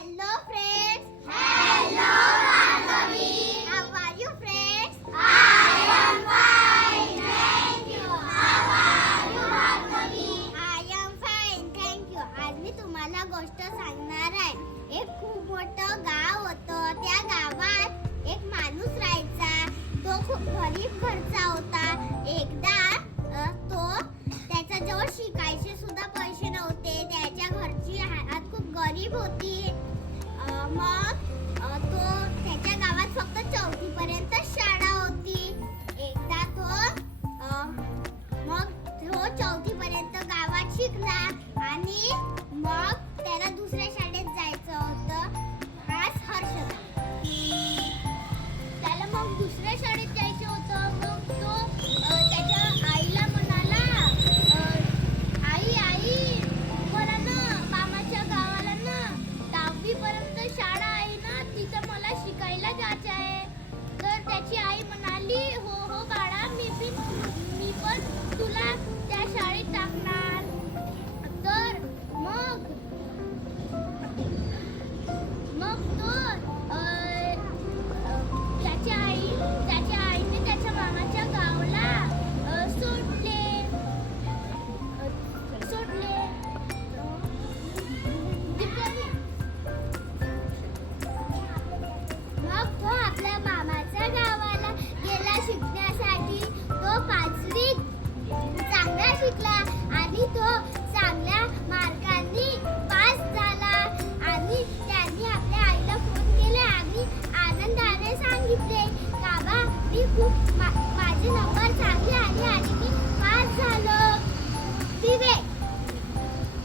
Hello friends. Hello, Bhargavi. How are you friends? I am fine, thank you. How are you, Bhargavi? I am fine, thank you. आज मी तुम्हाला गोष्ट सांगणार आहे. एक खूप मोठं गाव होतं. त्या गावात एक माणूस राहायचा. तो खूप गरीब घरचा होता. एकदा तो त्याच्याजवळ शिकायचे सुद्धा पैसे नव्हते. त्याच्या घरची हालत खूप गरीब होती. मग तो त्याच्या गावात फक्त 4थी पर्यंत